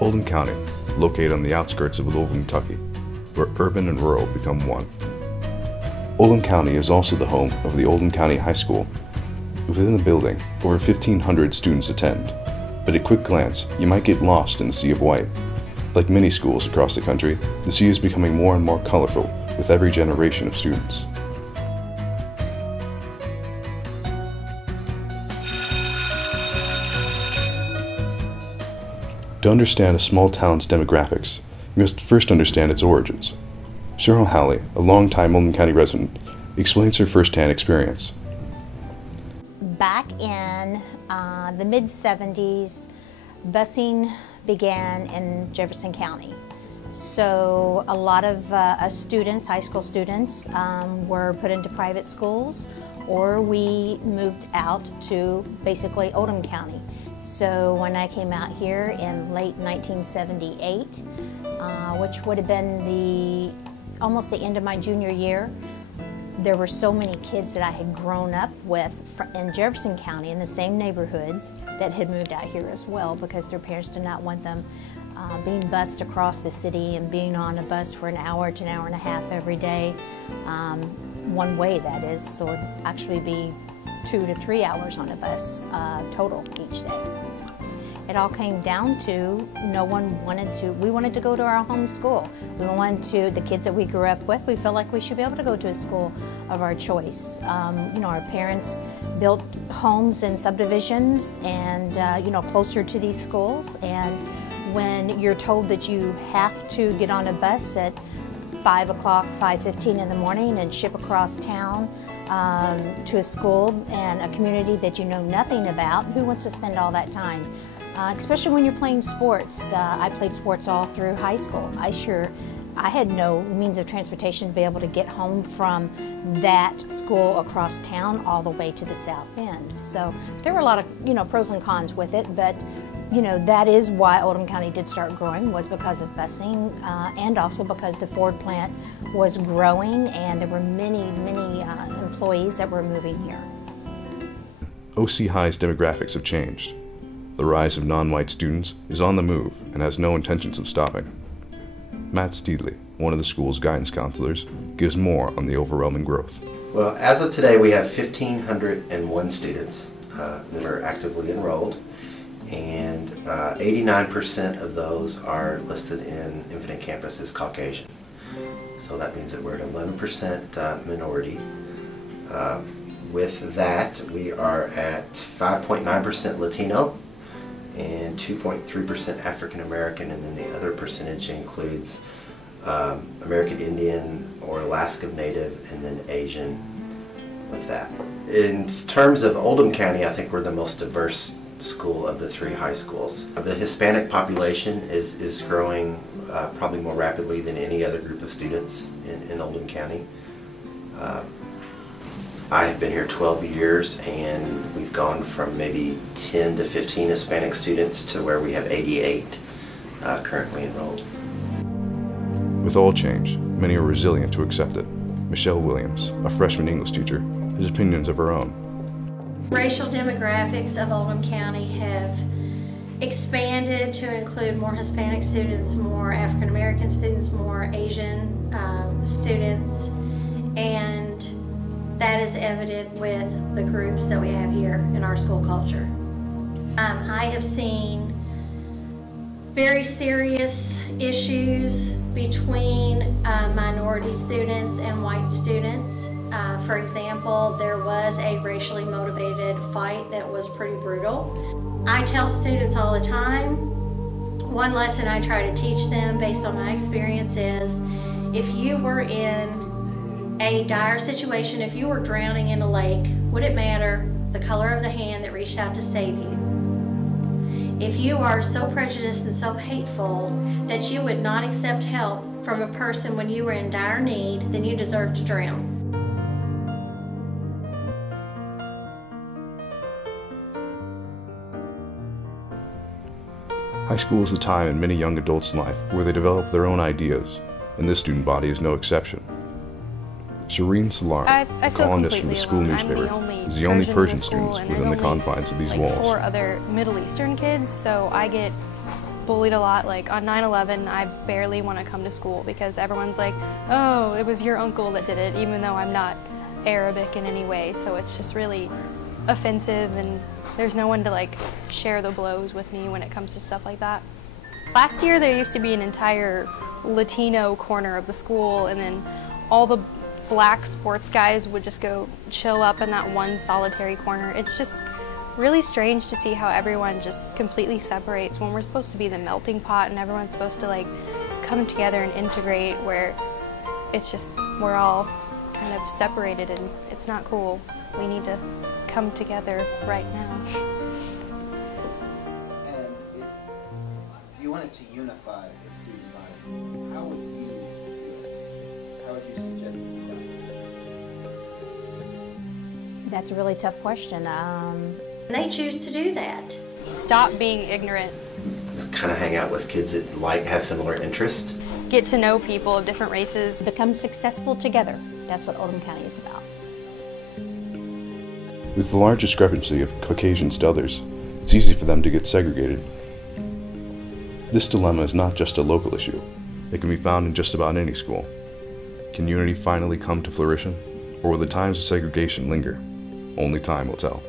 Oldham County, located on the outskirts of Louisville, Kentucky, where urban and rural become one. Oldham County is also the home of the Oldham County High School. Within the building, over 1,500 students attend, but at quick glance, you might get lost in the sea of white. Like many schools across the country, the sea is becoming more and more colorful with every generation of students. To understand a small town's demographics, you must first understand its origins. Shirin Salari, a longtime Oldham County resident, explains her first-hand experience. Back in the mid-70s, busing began in Jefferson County. So a lot of students, high school students, were put into private schools, or we moved out to basically Oldham County. So when I came out here in late 1978, which would have been almost the end of my junior year, there were so many kids that I had grown up with in Jefferson County in the same neighborhoods that had moved out here as well, because their parents did not want them being bused across the city and being on a bus for an hour to an hour and a half every day, one way that is, so it would actually be 2 to 3 hours on a bus total each day. It all came down to we wanted to go to our home school. We wanted to, the kids that we grew up with, we felt like we should be able to go to a school of our choice. You know, our parents built homes in subdivisions and, you know, closer to these schools. And when you're told that you have to get on a bus at 5 o'clock, 5:15 in the morning and ship across town to a school and a community that you know nothing about, who wants to spend all that time? Especially when you're playing sports. I played sports all through high school. I had no means of transportation to be able to get home from that school across town all the way to the south end. So there were a lot of, you know, pros and cons with it, but you know, that is why Oldham County did start growing, was because of busing, and also because the Ford plant was growing and there were many employees that were moving here. OC High's demographics have changed. The rise of non-white students is on the move and has no intentions of stopping. Matt Steedly, one of the school's guidance counselors, gives more on the overwhelming growth. Well, as of today, we have 1,501 students that are actively enrolled, and 89% of those are listed in Infinite Campus as Caucasian. So that means that we're at 11% minority. With that, we are at 5.9% Latino and 2.3% African American, and then the other percentage includes American Indian or Alaska Native, and then Asian with that. In terms of Oldham County, I think we're the most diverse school of the 3 high schools. The Hispanic population is growing probably more rapidly than any other group of students in Oldham County. I have been here 12 years, and we've gone from maybe 10 to 15 Hispanic students to where we have 88 currently enrolled. With all change, many are resilient to accept it. Michelle Williams, a freshman English teacher, has opinions of her own. Racial demographics of Oldham County have expanded to include more Hispanic students, more African American students, more Asian students, and that is evident with the groups that we have here in our school culture. I have seen very serious issues between minority students and white students. For example, there was a racially motivated fight that was pretty brutal. I tell students all the time, one lesson I try to teach them based on my experience is, if you were in a dire situation, if you were drowning in a lake, would it matter the color of the hand that reached out to save you? If you are so prejudiced and so hateful that you would not accept help from a person when you were in dire need, then you deserve to drown. High school is the time in many young adults' life where they develop their own ideas, and this student body is no exception. Shirin Salari, a columnist from the school newspaper, is the only Persian student within the confines of these walls. 4 other Middle Eastern kids, so I get bullied a lot. Like on 9/11, I barely want to come to school because everyone's like, oh, it was your uncle that did it, even though I'm not Arabic in any way. So it's just really offensive, and there's no one to like share the blows with me when it comes to stuff like that. Last year there used to be an entire Latino corner of the school, and then all the black sports guys would just go chill up in that one solitary corner. It's just really strange to see how everyone just completely separates when we're supposed to be the melting pot and everyone's supposed to like come together and integrate, where it's just we're all kind of separated and it's not cool. We need to come together right now. And if you wanted to unify the student body, how would you do it? How would you suggest it be done? That's a really tough question. They choose to do that. Stop being ignorant. Kind of hang out with kids that have similar interests. Get to know people of different races. Become successful together. That's what Oldham County is about. With the large discrepancy of Caucasians to others, it's easy for them to get segregated. This dilemma is not just a local issue. It can be found in just about any school. Can unity finally come to fruition, or will the times of segregation linger? Only time will tell.